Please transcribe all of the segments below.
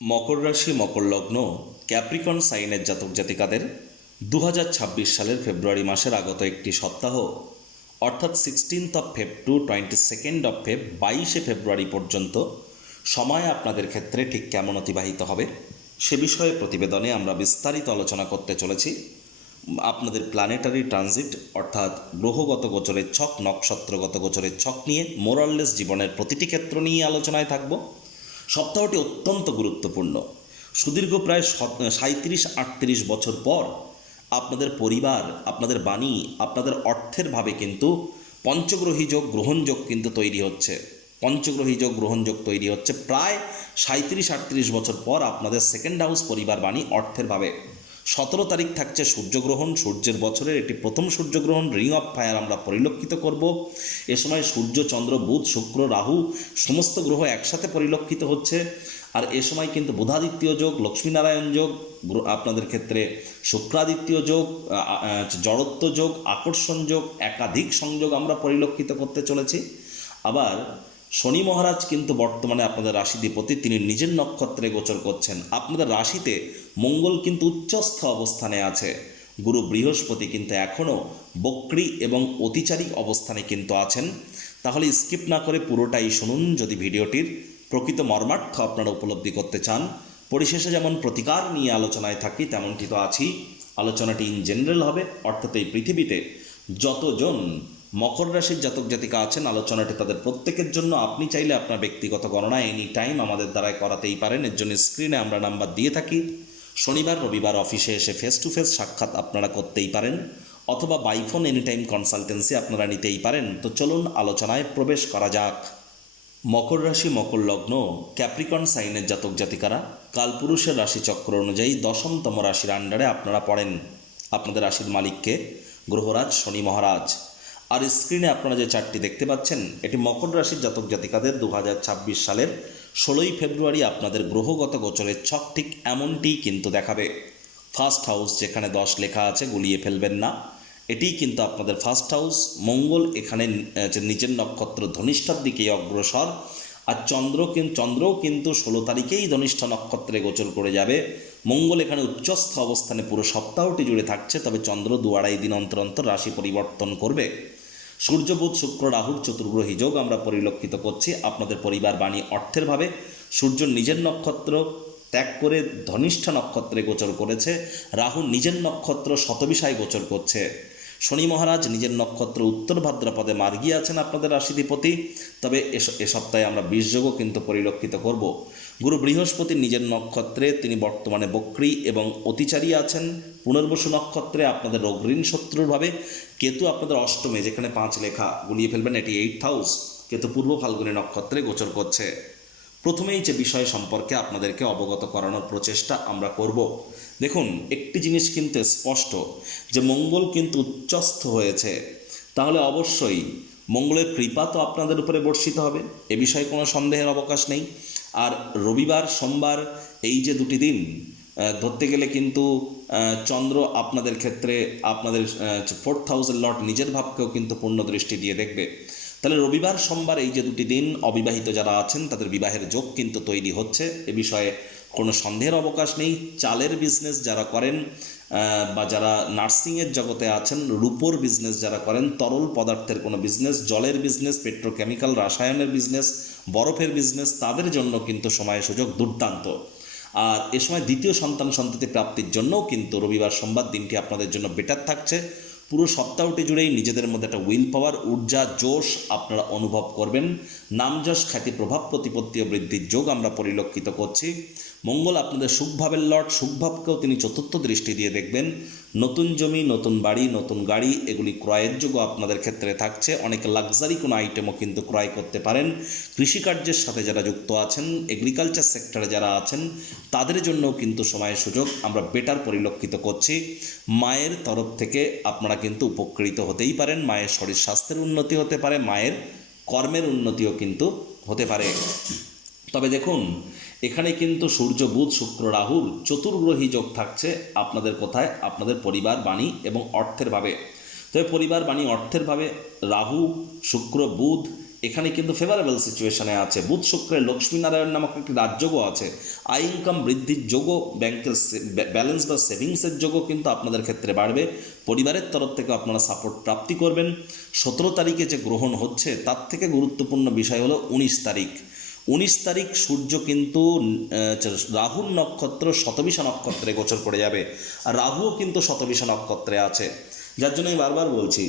মকর রাশি মকর লগ্ন ক্যাপ্রিকন সাইনের জাতক জাতিকাদের 2026 সালের ফেব্রুয়ারি মাসের আগত একটি সপ্তাহ অর্থাৎ 16th Feb to 22nd Feb 22শে ফেব্রুয়ারি পর্যন্ত সময় আপনাদের ক্ষেত্রে ঠিক কেমন অতিবাহিত হবে সে বিষয়ে প্রতিবেদনে আমরা বিস্তারিত আলোচনা করতে চলেছি। আপনাদের প্ল্যানেটারি ট্রানজিট অর্থাৎ গ্রহগত গোচরের ছক, নক্ষত্রগত গোচরের ছক নিয়ে মোরাললেস জীবনের প্রতিটি ক্ষেত্র নিয়ে আলোচনায় থাকব। সপ্তাহটি অত্যন্ত গুরুত্বপূর্ণ। সুদীর্ঘ প্রায় 37-38 বছর পর আপনাদের পরিবার, আপনাদের বাণী, আপনাদের অর্থের ভাবে কিন্তু পঞ্চগ্রহী যোগ গ্রহণযোগ কিন্তু তৈরি হচ্ছে। পঞ্চগ্রহী যোগ গ্রহণযোগ তৈরি হচ্ছে প্রায় 37-38 বছর পর আপনাদের সেকেন্ড হাউস পরিবার বাণী অর্থের ভাবে। 17 তারিখ থাকছে সূর্যগ্রহণ। সূর্যের বছরের এটি প্রথম সূর্যগ্রহণ, রিং অফ ফায়ার আমরা পরিলক্ষিত করব। এ সময় সূর্য, চন্দ্র, বুধ, শুক্র, রাহু সমস্ত গ্রহ একসাথে পরিলক্ষিত হচ্ছে। আর এ সময় কিন্তু বুধাদিত্য যোগ, লক্ষ্মীনারায়ণ যোগ, আপনাদের ক্ষেত্রে শুক্রাদিত্য যোগ, জড়ত্ব যোগ, আকর্ষণ যোগ, একাধিক সংযোগ আমরা পরিলক্ষিত করতে চলেছি। আবার শনি মহারাজ কিন্তু বর্তমানে আপনাদের রাশিধিপতি, তিনি নিজের নক্ষত্রে গোচর করছেন। আপনাদের রাশিতে মঙ্গল কিন্তু উচ্চস্থ অবস্থানে আছে। গুরু বৃহস্পতি কিন্তু এখনও বক্রী এবং অতিচারী অবস্থানে কিন্তু আছেন। তাহলে স্কিপ না করে পুরোটাই শুনুন যদি ভিডিওটির প্রকৃত মর্মার্থ আপনারা উপলব্ধি করতে চান। পরিশেষে যেমন প্রতিকার নিয়ে আলোচনায় থাকি তেমনটি তো আছি। আলোচনাটি ইন জেনারেল হবে, অর্থাৎ এই পৃথিবীতে যতজন মকর রাশির জাতক জাতিকা আছেন আলোচনাটি তাদের প্রত্যেকের জন্য। আপনি চাইলে আপনার ব্যক্তিগত গণনা এনি টাইম আমাদের দ্বারাই করাতেই পারেন। এর জন্য স্ক্রিনে আমরা নাম্বার দিয়ে থাকি। শনিবার রবিবার অফিসে এসে ফেস টু ফেস সাক্ষাৎ আপনারা করতেই পারেন, অথবা বাইফোন এনি টাইম কনসালটেন্সি আপনারা নিতেই পারেন। তো চলুন আলোচনায় প্রবেশ করা যাক। মকর রাশি মকর লগ্ন ক্যাপ্রিকন সাইনের জাতক জাতিকারা কালপুরুষের রাশিচক্র অনুযায়ী 10তম রাশির আন্ডারে আপনারা পড়েন। আপনাদের রাশির মালিককে গ্রহরাজ শনি মহারাজ। আর স্ক্রিনে আপনারা যে চারটি দেখতে পাচ্ছেন এটি মকর রাশির জাতক জাতিকাদের 2026 সালের 16ই ফেব্রুয়ারি আপনাদের গ্রহগত গোচরের ছক ঠিক এমনটিই কিন্তু দেখাবে। ফার্স্ট হাউস যেখানে 10 লেখা আছে গুলিয়ে ফেলবেন না, এটিই কিন্তু আপনাদের ফার্স্ট হাউস। মঙ্গল এখানে নিজের নক্ষত্র ধনিষ্ঠার দিকে অগ্রসর। আর চন্দ্রও কিন্তু 16 তারিখেই ধনিষ্ঠা নক্ষত্রে গোচর করে যাবে। মঙ্গল এখানে উচ্চস্থ অবস্থানে পুরো সপ্তাহটি জুড়ে থাকছে, তবে চন্দ্র 2-2.5 দিন অন্তর অন্তর রাশি পরিবর্তন করবে। সূর্য, বুধ, শুক্র, রাহুর চতুর্গ্রহী যোগ আমরা পরিলক্ষিত করছি আপনাদের পরিবার বাণী অর্থের ভাবে। সূর্য নিজের নক্ষত্র ত্যাগ করে ধনিষ্ঠা নক্ষত্রে গোচর করেছে। রাহু নিজের নক্ষত্র শতবিষায় গোচর করছে। শনি মহারাজ নিজের নক্ষত্র উত্তর ভাদ্রপদে মার্গী আছেন আপনাদের রাশিধিপতি। তবে এ সপ্তাহে আমরা বীর্যযোগও কিন্তু পরিলক্ষিত করব। গুরু বৃহস্পতি নিজের নক্ষত্রে তিনি বর্তমানে বক্রী এবং অতিচারী আছেন। পুনর্বসু নক্ষত্রে আপনাদের রোগঋণ শত্রুরভাবে। কেতু আপনাদের অষ্টমে যেখানে 5 লেখা গুলিয়ে ফেলবেন, এটি 8th হাউস। কেতু পূর্ব ফাল্গুনী নক্ষত্রে গোচর করছে। প্রথমেই যে বিষয় সম্পর্কে আপনাদেরকে অবগত করানোর প্রচেষ্টা আমরা করব। দেখুন, একটি জিনিস কিন্তু স্পষ্ট যে মঙ্গল কিন্তু উচ্চস্থ হয়েছে, তাহলে অবশ্যই মঙ্গলের কৃপা তো আপনাদের উপরে বর্ষিত হবে, এ বিষয়ে কোনো সন্দেহের অবকাশ নেই। আর রবিবার সোমবার এই যে দুটি দিন ধরতে গেলে কিন্তু চন্দ্র আপনাদের ক্ষেত্রে আপনাদের 4th হাউসের লর্ড নিজের ভাবকেও কিন্তু পূর্ণ দৃষ্টি দিয়ে দেখবে। তাহলে রবিবার সোমবার এই যে দুটি দিন অবিবাহিত যারা আছেন তাদের বিবাহের যোগ কিন্তু তৈরি হচ্ছে, এ বিষয়ে কোনো সন্দেহের অবকাশ নেই। চালের বিজনেস যারা করেন বা যারা নার্সিংয়ের জগতে আছেন, রূপোর বিজনেস যারা করেন, তরল পদার্থের কোনো বিজনেস, জলের বিজনেস, পেট্রোকেমিক্যাল, রাসায়নের বিজনেস, বরফের বিজনেস, তাদের জন্য কিন্তু সময় সুযোগ দুর্দান্ত। আর এ সময় দ্বিতীয় সন্ততি প্রাপ্তির জন্যও কিন্তু রবিবার সোমবার দিনটি আপনাদের জন্য বেটার থাকছে। পুরো সপ্তাহটি জুড়েই নিজেদের মধ্যে একটা উইল পাওয়ার, ঊর্জা, জোশ আপনারা অনুভব করবেন। নামযশ, খ্যাতি, প্রভাব, প্রতিপত্তি ও বৃদ্ধির যোগ আমরা পরিলক্ষিত করছি। মঙ্গল আপনাদের সুখভাবের লর্ড, সুখভাবকেও তিনি চতুর্থ দৃষ্টি দিয়ে দেখবেন। নতুন জমি, নতুন বাড়ি, নতুন গাড়ি এগুলি ক্রয়ের যোগও আপনাদের ক্ষেত্রে থাকছে। অনেক লাক্সারি কোনো আইটেমও কিন্তু ক্রয় করতে পারেন। কৃষিকার্যের সাথে যারা যুক্ত আছেন, এগ্রিকালচার সেক্টরে যারা আছেন, তাদের জন্যও কিন্তু সময়ের সুযোগ আমরা বেটার পরিলক্ষিত করছি। মায়ের তরফ থেকে আপনারা কিন্তু উপকৃত হতেই পারেন। মায়ের শরীর স্বাস্থ্যের উন্নতি হতে পারে, মায়ের কর্মের উন্নতিও কিন্তু হতে পারে। তবে দেখুন, এখানে কিন্তু সূর্য, বুধ, শুক্র, রাহুর চতুর্গ্রহী যোগ থাকছে আপনাদের কোথায়? আপনাদের পরিবার বাণী এবং অর্থের ভাবে। তবে পরিবার বাণী অর্থের ভাবে রাহু, শুক্র, বুধ এখানে কিন্তু ফেভারেবল সিচুয়েশনে আছে। বুধ শুক্রের লক্ষ্মীনারায়ণ নামক একটি রাজযোগও আছে। আয় ইনকাম বৃদ্ধির যোগও, ব্যাংকের ব্যালেন্স বা সেভিংসের যোগও কিন্তু আপনাদের ক্ষেত্রে বাড়বে। পরিবারের তরফ থেকে আপনারা সাপোর্ট প্রাপ্তি করবেন। 17 তারিখে যে গ্রহণ হচ্ছে তার থেকে গুরুত্বপূর্ণ বিষয় হলো 19 তারিখ। 19 তারিখ সূর্য কিন্তু রাহুর নক্ষত্র শতবিশা নক্ষত্রে গোচর করে যাবে, আর রাহুও কিন্তু শতবিশা নক্ষত্রে আছে। যার জন্য আমি বারবার বলছি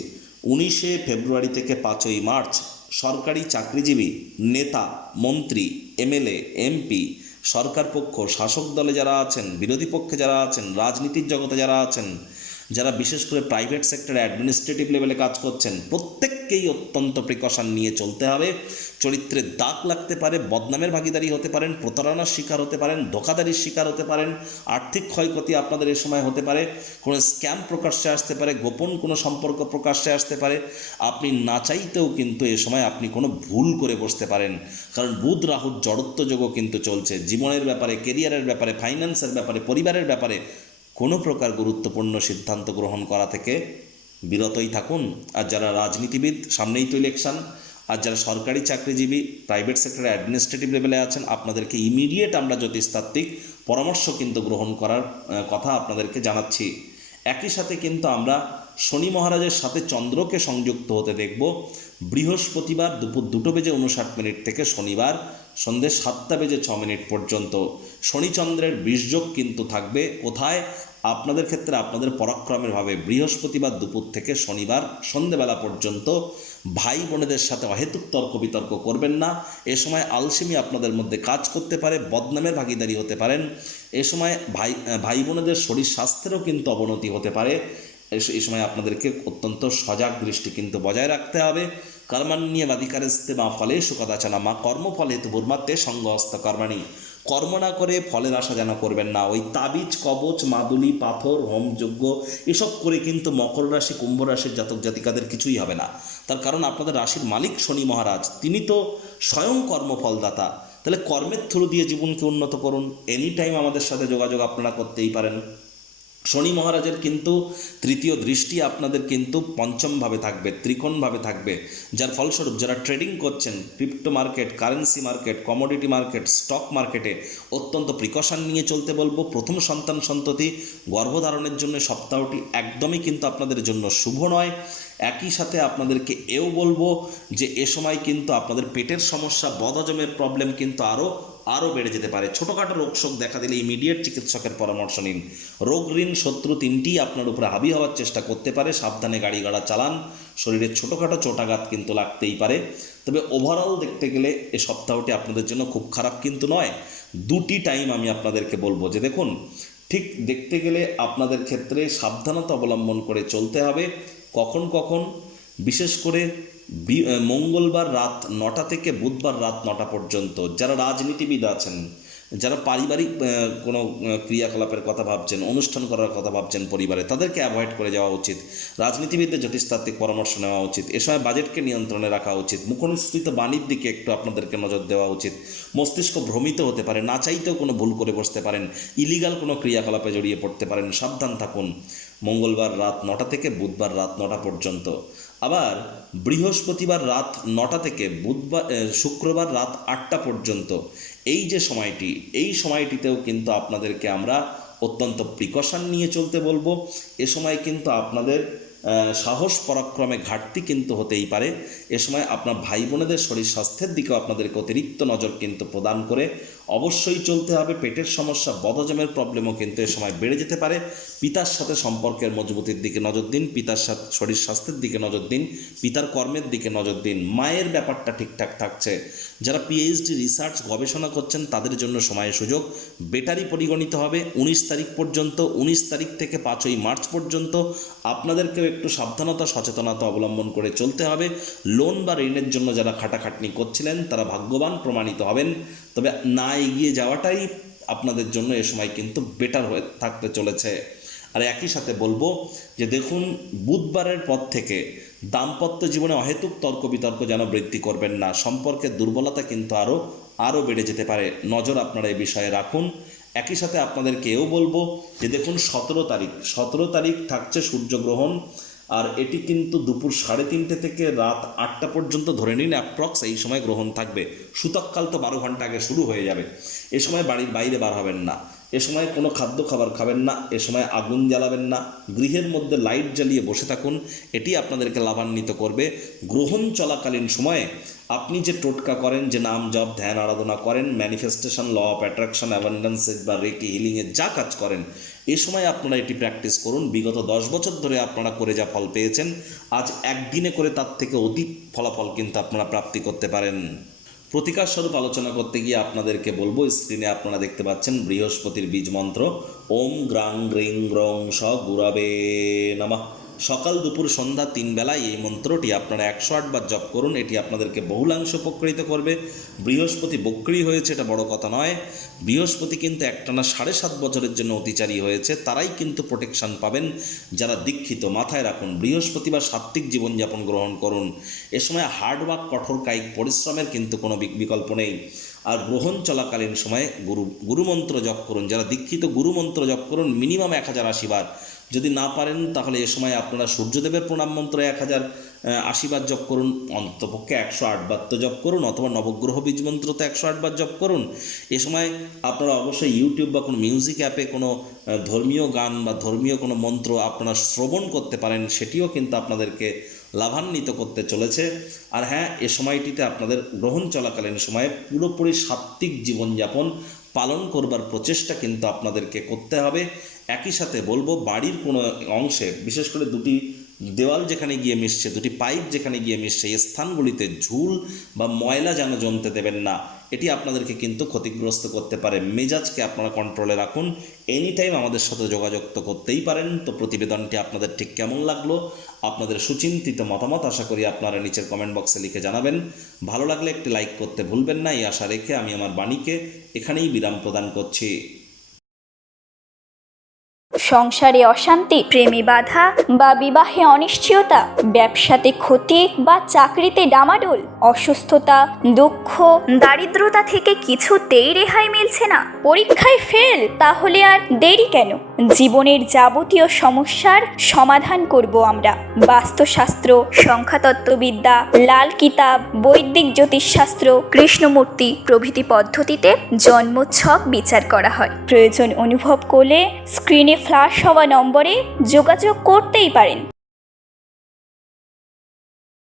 19শে ফেব্রুয়ারি থেকে 5ই মার্চ সরকারি চাকরিজীবী, নেতা, মন্ত্রী, এমএলএ, এমপি, সরকার পক্ষ, শাসক দলে যারা আছেন, বিরোধী পক্ষে যারা আছেন, রাজনীতির জগতে যারা আছেন, যারা বিশেষ করে প্রাইভেট সেক্টরে অ্যাডমিনিস্ট্রেটিভ লেভেলে কাজ করছেন, প্রত্যেককেই অত্যন্ত প্রিকশন নিয়ে চলতে হবে। চরিত্রের দাগ লাগতে পারে, বদনামের ভাগীদারি হতে পারেন, প্রতারণার শিকার হতে পারেন, ধোঁকাধারির শিকার হতে পারেন, আর্থিক ক্ষয়ক্ষতি আপনাদের এ সময় হতে পারে, কোনো স্ক্যাম প্রকাশ্যে আসতে পারে, গোপন কোনো সম্পর্ক প্রকাশ্যে আসতে পারে। আপনি না চাইতেও কিন্তু এ সময় আপনি কোনো ভুল করে বসতে পারেন, কারণ বুধ রাহুর জড়ত্ব যোগও কিন্তু চলছে। জীবনের ব্যাপারে, কেরিয়ারের ব্যাপারে, ফাইন্যান্সের ব্যাপারে, পরিবারের ব্যাপারে কোনো প্রকার গুরুত্বপূর্ণ সিদ্ধান্ত গ্রহণ করা থেকে বিরতই থাকুন। আর যারা রাজনীতিবিদ, সামনেই তো ইলেকশন, আর যারা সরকারি চাকরিজীবী, প্রাইভেট সেক্টরে অ্যাডমিনিস্ট্রেটিভ লেভেলে আছেন, আপনাদেরকে ইমিডিয়েট আমরা জ্যোতিষতাত্ত্বিক পরামর্শ কিন্তু গ্রহণ করার কথা আপনাদেরকে জানাচ্ছি। একই সাথে কিন্তু আমরা শনি মহারাজের সাথে চন্দ্রকে সংযুক্ত হতে দেখব বৃহস্পতিবার দুপুর 2:59 থেকে শনিবার সন্ধ্যে 7:06 পর্যন্ত। শনিচন্দ্রের বীর্যযোগ কিন্তু থাকবে কোথায়? আপনাদের ক্ষেত্রে আপনাদের পরাক্রমের ভাবে বৃহস্পতিবার দুপুর থেকে শনিবার সন্ধ্যেবেলা পর্যন্ত ভাই বোনেদের সাথে অহেতুক তর্ক বিতর্ক করবেন না। এ সময় আলসেমি আপনাদের মধ্যে কাজ করতে পারে, বদনামের ভাগীদারি হতে পারেন। এ সময় ভাই বোনেদের শরীর স্বাস্থ্যেরও কিন্তু অবনতি হতে পারে। এই সময় আপনাদেরকে অত্যন্ত সজাগ দৃষ্টি কিন্তু বজায় রাখতে হবে। কর্মাণ্যেবাধিকারস্তে মা ফলেষু কদাচন মা কর্মফলে তু ভূর্মাত্মে সঙ্গহস্ত কর্মাণি। কর্ম না করে ফলের আশা যেন করবেন না। ওই তাবিজ, কবচ, মাদুলি, পাথর, হোমযজ্ঞ এসব করে কিন্তু মকর রাশি, কুম্ভ রাশির জাতক জাতিকাদের কিছুই হবে না। তার কারণ আপনাদের রাশির মালিক শনি মহারাজ, তিনি তো স্বয়ং কর্মফলদাতা। তাহলে কর্মের থ্রু দিয়ে জীবনকে উন্নত করুন। এনি টাইম আমাদের সাথে যোগাযোগ আপনারা করতেই পারেন। শনি মহারাজের কিন্তু তৃতীয় দৃষ্টি আপনাদের কিন্তু পঞ্চমভাবে থাকবে, ত্রিকোণভাবে থাকবে, যার ফলস্বরূপ যারা ট্রেডিং করছেন, crypto market, currency market, commodity market, stock মার্কেটে অত্যন্ত প্রিকশন নিয়ে চলতে বলবো। প্রথম সন্তান সন্ততি গর্ভধারণের জন্য সপ্তাহটি একদমই কিন্তু আপনাদের জন্য শুভ নয়। একই সাথে আপনাদেরকে এও বলবো যে এ সময় কিন্তু আপনাদের পেটের সমস্যা, বদহজমের প্রবলেম কিন্তু আরও বেড়ে যেতে পারে। ছোটোখাটো রোগশোক দেখা দিলে ইমিডিয়েট চিকিৎসকের পরামর্শ নিন। রোগ, ঋণ, শত্রু তিনটিই আপনার উপরে হাবি হওয়ার চেষ্টা করতে পারে। সাবধানে গাড়ি ঘোড়া চালান। শরীরের ছোটোখাটো চোটাঘাত কিন্তু লাগতেই পারে। তবে ওভারঅল দেখতে গেলে এ সপ্তাহটি আপনাদের জন্য খুব খারাপ কিন্তু নয়। দুটি টাইম আমি আপনাদেরকে বলবো যে দেখুন, ঠিক দেখতে গেলে আপনাদের ক্ষেত্রে সাবধানতা অবলম্বন করে চলতে হবে। কখন কখন বিশেষ করে মঙ্গলবার রাত 9টা থেকে বুধবার রাত 9টা পর্যন্ত যারা রাজনীতিবিদ আছেন, যারা পারিবারিক কোনো ক্রিয়াকলাপের কথা ভাবছেন, অনুষ্ঠান করার কথা ভাবছেন পরিবারে, তাদেরকে অ্যাভয়েড করে যাওয়া উচিত। রাজনীতিবিদদের জ্যোতিষতাত্ত্বিক পরামর্শ নেওয়া উচিত। এ সময় বাজেটকে নিয়ন্ত্রণে রাখা উচিত। মুখনিসৃত বাণীর দিকে একটু আপনাদেরকে নজর দেওয়া উচিত। মস্তিষ্ক ভ্রমিত হতে পারে, না চাইতেও কোনো ভুল করে বসতে পারেন, ইলিগাল কোনো ক্রিয়াকলাপে জড়িয়ে পড়তে পারেন। সাবধান থাকুন মঙ্গলবার রাত 9টা থেকে বুধবার রাত 9টা পর্যন্ত। আবার বৃহস্পতিবার রাত 9টা থেকে শুক্রবার রাত 8টা পর্যন্ত এই যে সময়টি, এই সময়টিতেও কিন্তু আপনাদেরকে আমরা অত্যন্ত প্রিকশন নিয়ে চলতে বলবো। এ সময় কিন্তু আপনাদের সাহস পরাক্রমে ঘাটতি কিন্তু হতেই পারে। এ সময় আপনার ভাই বোনেদের শরীর স্বাস্থ্যের দিকেও আপনাদেরকে অতিরিক্ত নজর কিন্তু প্রদান করে অবশ্যই চলতে হবে। পেটের সমস্যা, বদহজমের প্রবলেমও কিন্তু এ সময় বেড়ে যেতে পারে। পিতার সাথে সম্পর্কের মজবুতির দিকে নজর দিন, পিতার সাথে শরীর স্বাস্থ্যের দিকে নজর দিন, পিতার কর্মের দিকে নজর দিন। মায়ের ব্যাপারটা ঠিকঠাক থাকছে। যারা পিএইচডি রিসার্চ গবেষণা করছেন তাদের জন্য সময় সুযোগ বেটারই পরিগণিত হবে। 19 তারিখ পর্যন্ত, 19 তারিখ থেকে 5ই মার্চ পর্যন্ত আপনাদেরকেও একটু সাবধানতা, সচেতনতা অবলম্বন করে চলতে হবে। লোন বা ঋণের জন্য যারা খাটাখাটনি করছিলেন তারা ভাগ্যবান প্রমাণিত হবেন। তবে না এগিয়ে যাওয়াটাই আপনাদের জন্য এ সময় কিন্তু বেটার হয়ে থাকতে চলেছে। আর একই সাথে বলবো যে দেখুন, বুধবারের পর থেকে দাম্পত্য জীবনে অহেতুক তর্ক বিতর্ক যেন বৃদ্ধি করবেন না। সম্পর্কের দুর্বলতা কিন্তু আরও বেড়ে যেতে পারে। নজর আপনারা এই বিষয়ে রাখুন। একই সাথে আপনাদেরকে এও বলবো যে দেখুন, 17 তারিখ থাকছে সূর্যগ্রহণ। আর এটি কিন্তু দুপুর 3:30 থেকে রাত 8টা পর্যন্ত ধরে নিন অ্যাপ্রক্স এই সময় গ্রহণ থাকবে। সূতককাল তো 12 ঘন্টা আগে শুরু হয়ে যাবে। এ সময় বাড়ির বাইরে বার হবেন না, এ সময় কোনো খাদ্য খাবার খাবেন না, এ সময় আগুন জ্বালাবেন না, গৃহের মধ্যে লাইট জ্বালিয়ে বসে থাকুন। এটি আপনাদেরকে লাভান্বিত করবে। গ্রহণ চলাকালীন সময়ে আপনি যে টোটকা করেন, যে নাম জপ ধ্যান আরাধনা করেন, ম্যানিফেস্টেশন, ল অফ অ্যাট্রাকশন, অ্যাবান্ডেন্সের বা রেকি হিলিংয়ের যা কাজ করেন, এ সময় আপনারা এটি প্র্যাকটিস করুন। বিগত 10 বছর ধরে আপনারা করে যা ফল পেয়েছেন, আজ একদিনে করে তার থেকে অধিক ফলাফল কিন্তু আপনারা প্রাপ্তি করতে পারেন। প্রতিকার স্বরূপ আলোচনা করতে গিয়ে আপনাদেরকে বলবো, স্ক্রিনে আপনারা দেখতে পাচ্ছেন বৃহস্পতির বীজ মন্ত্র ওম গ্রাং গ্রিং গ্রং স গুরবে নমঃ। সকাল দুপুর সন্ধ্যা 3 বেলায় এই মন্ত্রটি আপনারা 108 বার জপ করুন। এটি আপনাদেরকে বহুলাংশ উপকৃত করবে। বৃহস্পতি বক্রী হয়েছে, এটা বড় কথা নয়। বৃহস্পতি কিন্তু একটানা 7.5 বছরের জন্য অতিচারী হয়েছে, তারাই কিন্তু প্রোটেকশন পাবেন যারা দীক্ষিত। মাথায় রাখুন, বৃহস্পতি বা সাত্ত্বিক জীবনযাপন গ্রহণ করুন। এ সময় হার্ডওয়ার্ক, কঠোর কায়িক পরিশ্রমের কিন্তু কোনো বিকল্প নেই। আর গ্রহণ চলাকালীন সময়ে গুরুমন্ত্র জপ করুন। যারা দীক্ষিত গুরুমন্ত্র জপ করুন মিনিমাম 1080 বার। যদি না পারেন তাহলে এ সময় আপনারা সূর্যদেবের প্রণাম মন্ত্র 1080 বার জপ করুন, অন্তপক্ষে 108 বার তো জপ করুন, অথবা নবগ্রহ বীজ মন্ত্র তো 108 বার জপ করুন। এ সময় আপনারা অবশ্যই ইউটিউব বা কোনো মিউজিক অ্যাপে কোনো ধর্মীয় গান বা ধর্মীয় কোনো মন্ত্র আপনারা শ্রবণ করতে পারেন, সেটিও কিন্তু আপনাদেরকে লাভান্বিত করতে চলেছে। আর হ্যাঁ, এ সময়টিতে আপনাদের গ্রহণ চলাকালীন সময়ে পুরোপুরি সাত্ত্বিক জীবনযাপন পালন করবার প্রচেষ্টা কিন্তু আপনাদেরকে করতে হবে। একই সাথে বলবো, বাড়ির কোনো অংশে, বিশেষ করে দুটি দেওয়াল যেখানে গিয়ে মিশছে, দুটি পাইপ যেখানে গিয়ে মিশছে, এই স্থানগুলিতে ঝুল বা ময়লা যেন জমতে দেবেন না। এটি আপনাদেরকে কিন্তু ক্ষতিগ্রস্ত করতে পারে। মেজাজকে আপনারা কন্ট্রোলে রাখুন। এনি টাইম আমাদের সাথে যোগাযোগ তো করতেই পারেন। তো প্রতিবেদনটি আপনাদের ঠিক কেমন লাগলো, আপনাদের সুচিন্তিত মতামত আশা করি আপনারা নিচের কমেন্ট বক্সে লিখে জানাবেন। ভালো লাগলে একটি লাইক করতে ভুলবেন না। এই আশা রেখে আমি আমার বাণীকে এখানেই বিরাম প্রদান করছি। সংসারে অশান্তি, প্রেমে বাধা বা বিবাহে অনিশ্চয়তা, ব্যবসাতে ক্ষতি বা চাকরিতে ডামাডোল, অসুস্থতা, দুঃখ, দারিদ্রতা থেকে কিছুতেই রেহাই মিলছে না, পরীক্ষায় ফেল, তাহলে আর দেরি কেন? জীবনের যাবতীয় সমস্যার সমাধান করব আমরা। বাস্তুশাস্ত্র, সংখ্যাতত্ত্ববিদ্যা, লাল কিতাব, বৈদিক জ্যোতিষশাস্ত্র, কৃষ্ণমূর্তি প্রভৃতি পদ্ধতিতে জন্মছক বিচার করা হয়। প্রয়োজন অনুভব করলে স্ক্রিনে ফ্ল্যাশ হওয়া নম্বরে যোগাযোগ করতেই পারেন।